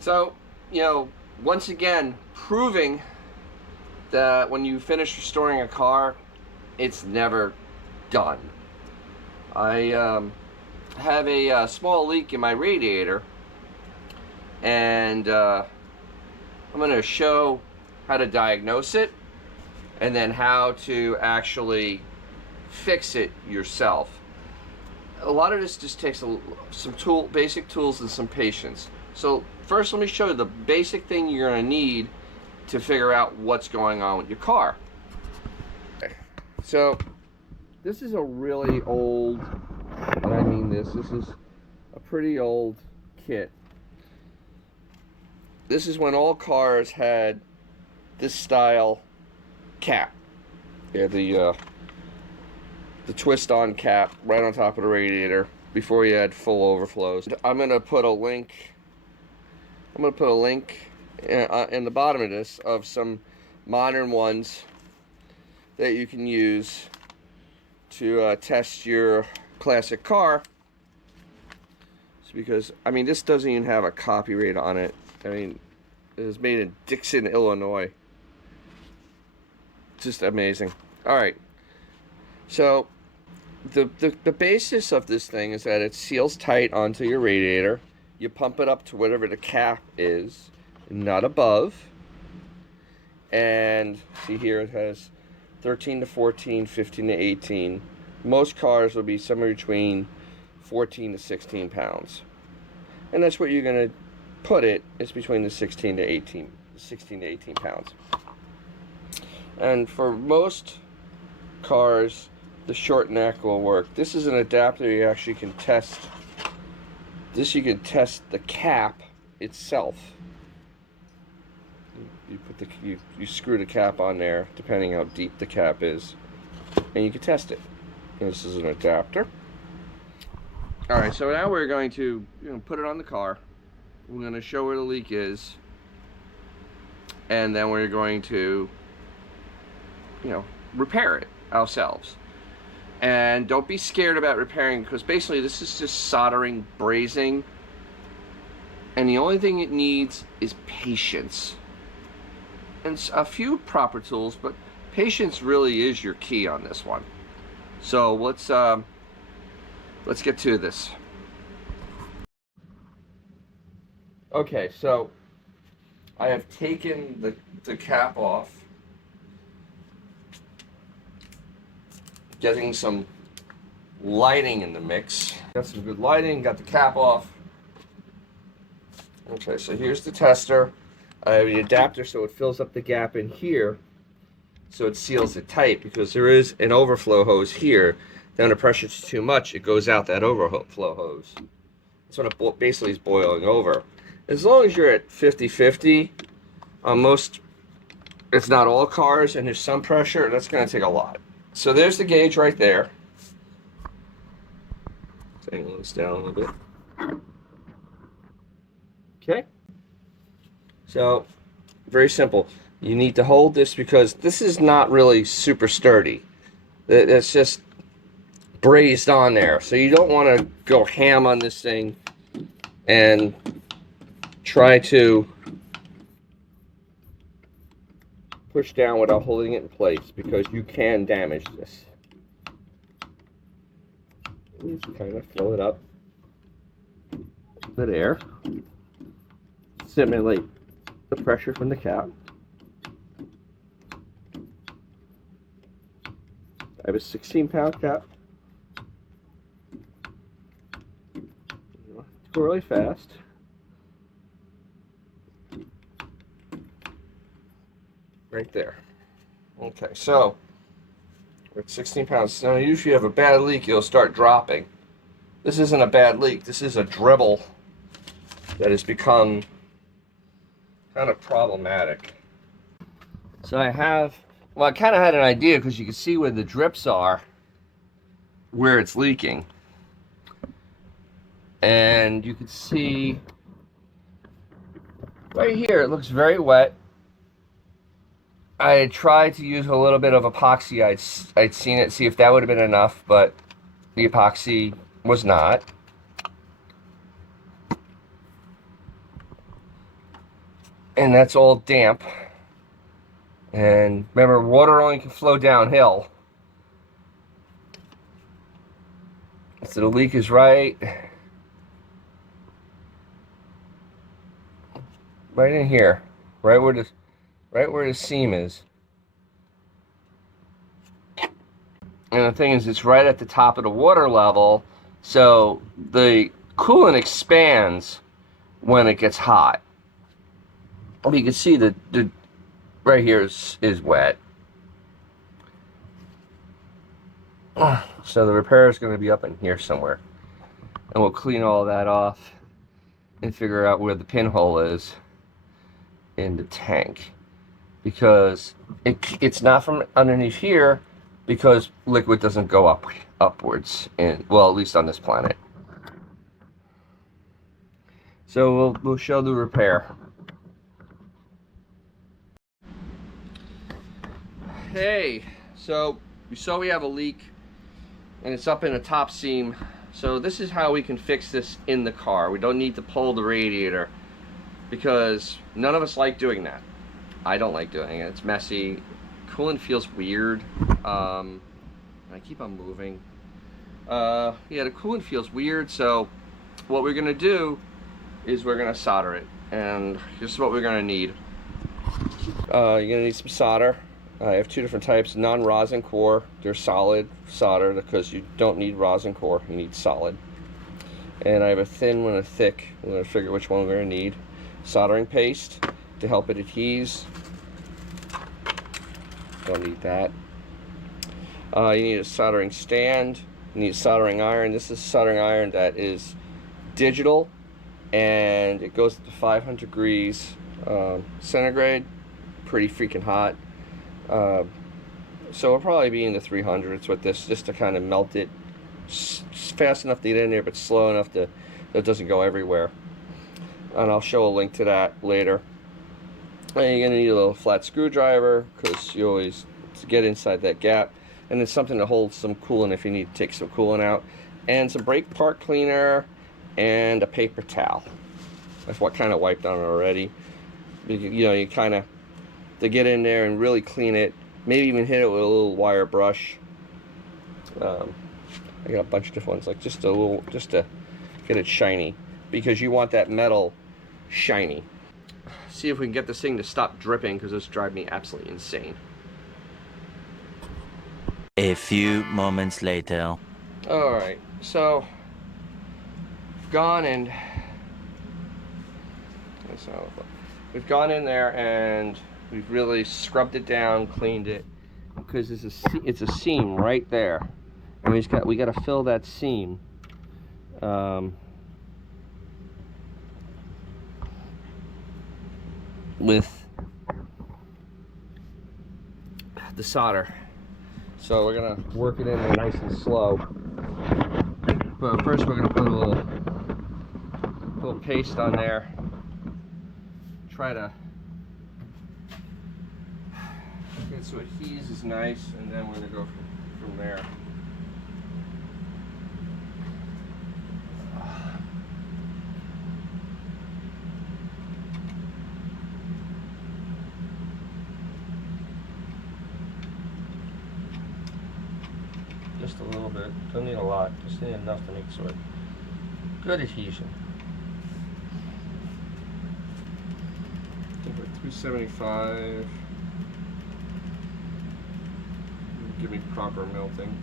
So, once again, proving that when you finish restoring a car, it's never done. I have a small leak in my radiator, and I'm going to show how to diagnose it and then how to actually fix it yourself. A lot of this just takes some basic tools and some patience. So first, let me show you the basic thing you're going to need to figure out what's going on with your car. Okay. So this is a really old, and I mean this is a pretty old kit. This is when all cars had this style cap. Yeah, the twist-on cap right on top of the radiator before you had full overflows. I'm gonna put a link. I'm gonna put a link in the bottom of this of some modern ones that you can use to test your classic car. It's because this doesn't even have a copyright on it. It was made in Dixon, Illinois. Just amazing. All right. So the basis of this thing is that it seals tight onto your radiator. You pump it up to whatever the cap is, not above. And see here, it has 13 to 14, 15 to 18. Most cars will be somewhere between 14 to 16 pounds. And that's what you're going to put it, is between the 16 to 18 pounds. And for most cars, the short neck will work. This is an adapter you actually can test. You can test the cap itself. You put you screw the cap on there, depending how deep the cap is, and you can test it. And this is an adapter. All right, so now we're going to put it on the car. We're going to show where the leak is, and then we're going to repair it ourselves. And don't be scared about repairing, because basically this is just soldering, brazing, and the only thing it needs is patience and a few proper tools, but patience really is your key on this one. So let's get to this. Okay, so I have taken the cap off, getting some lighting in the mix. Got some good lighting, got the cap off. Okay, so here's the tester. I have the adapter so it fills up the gap in here, so it seals it tight, because there is an overflow hose here. Then the pressure's too much, it goes out that overflow hose. That's when it basically is boiling over. As long as you're at 50-50, on most, it's not all cars, and there's some pressure, that's going to take a lot. So there's the gauge right there. Let's angle this down a little bit. Okay. So, very simple. You need to hold this because this is not really super sturdy. It's just brazed on there. So you don't want to go ham on this thing and try to push down without holding it in place, because you can damage this. Just kind of fill it up with air. Simulate the pressure from the cap. I have a 16-pound cap. Go really fast. Right there. Okay, so we're at 16 pounds. Now, usually you have a bad leak, you'll start dropping. This isn't a bad leak. This is a dribble that has become kind of problematic. So I kind of had an idea, because you can see where the drips are, where it's leaking. And you can see right here, it looks very wet. I tried to use a little bit of epoxy. I'd seen it, see if that would have been enough, but the epoxy was not. and that's all damp. And remember, water only can flow downhill. So the leak is right in here, right where the seam is. And the thing is, it's right at the top of the water level, so the coolant expands when it gets hot. You can see the right here is wet. So the repair is going to be up in here somewhere. And we'll clean all that off and figure out where the pinhole is in the tank. Because it's not from underneath here, because liquid doesn't go upwards, well, at least on this planet. So we'll show the repair. Hey, so you saw we have a leak, and it's up in the top seam. So this is how we can fix this in the car. We don't need to pull the radiator, because none of us like doing that. I don't like doing it. It's messy. Coolant feels weird. I keep on moving. Yeah, the coolant feels weird. So what we're gonna do is we're gonna solder it, and this is what we're gonna need. You're gonna need some solder. I have two different types: non-rosin core. They're solid solder because you don't need rosin core. You need solid. And I have a thin one and a thick. I'm gonna figure which one we're gonna need. Soldering paste to help it adhese. Don't need that. You need a soldering stand. You need a soldering iron. This is a soldering iron that is digital, and it goes to 500 degrees centigrade. Pretty freaking hot. So we'll probably be in the 300s with this, just to kind of melt it fast enough to get in there, but slow enough that it doesn't go everywhere. And I'll show a link to that later. And you're going to need a little flat screwdriver, because you always get inside that gap. And then something to hold some coolant if you need to take some coolant out. And some brake part cleaner and a paper towel. That's what kind of wiped on it already. You know, you kind of, to get in there and really clean it, maybe even hit it with a little wire brush. I got a bunch of different ones, like just to get it shiny, because you want that metal shiny. See if we can get this thing to stop dripping, because this drives me absolutely insane. A few moments later. Alright, so we've gone in there and we've really scrubbed it down, cleaned it, because it's a seam right there, and we got to fill that seam. With the solder. So we're gonna work it in there nice and slow. But first we're gonna put a little paste on there. Try to get so it adheses nice, and then we're gonna go from there. Just a little bit. Don't need a lot. Just need enough to make sure. Good adhesion. I think we're 375. Give me proper melting.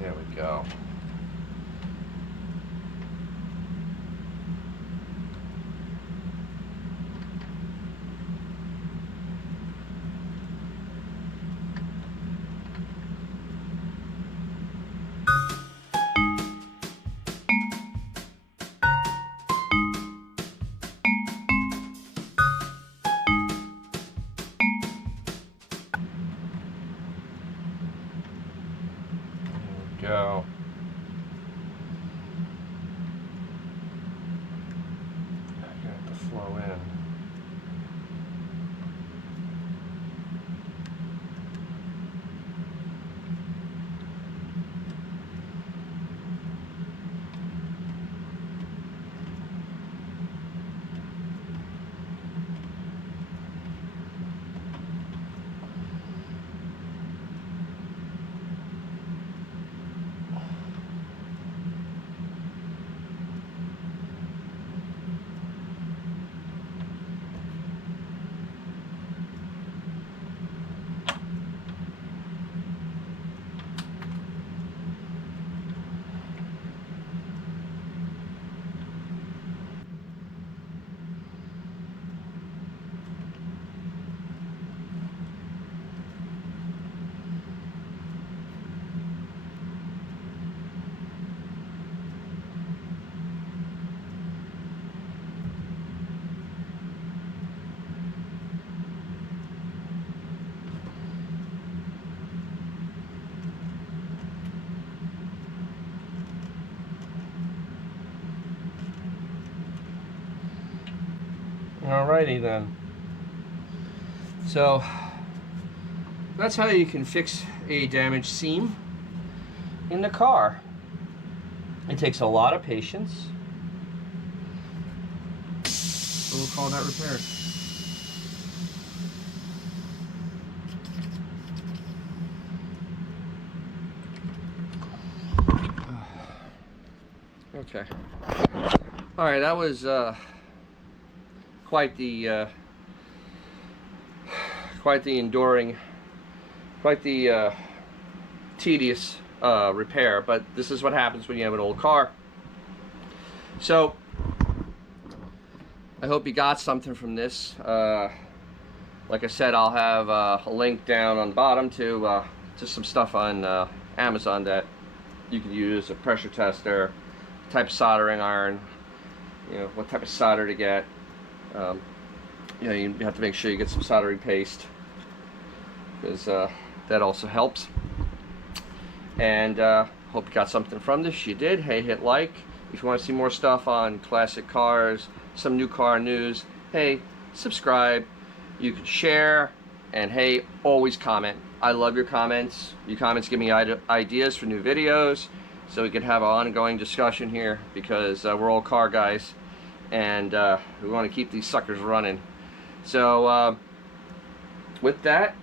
There we go. go. I got to flow in. Alrighty then. So that's how you can fix a damaged seam in the car. It takes a lot of patience. So we'll call that repaired. Okay. All right, that was quite the enduring, quite the tedious repair, but this is what happens when you have an old car. So I hope you got something from this. Like I said, I'll have a link down on the bottom to some stuff on Amazon that you can use, a pressure tester, type of soldering iron, you know, what type of solder to get. You know, you have to make sure you get some soldering paste, because that also helps. And hope you got something from this. You did. Hey, hit like. If you want to see more stuff on classic cars, some new car news, hey, subscribe. You can share, and hey, always comment. I love your comments. Your comments give me ideas for new videos, so we can have an ongoing discussion here, because we're all car guys, and we want to keep these suckers running. So with that,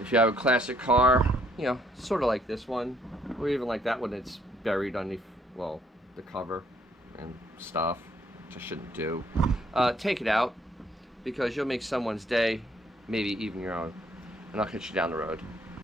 if you have a classic car, you know, sort of like this one, or even like that one that's buried underneath, well, the cover and stuff, which I shouldn't do, take it out, because you'll make someone's day, maybe even your own, and I'll catch you down the road.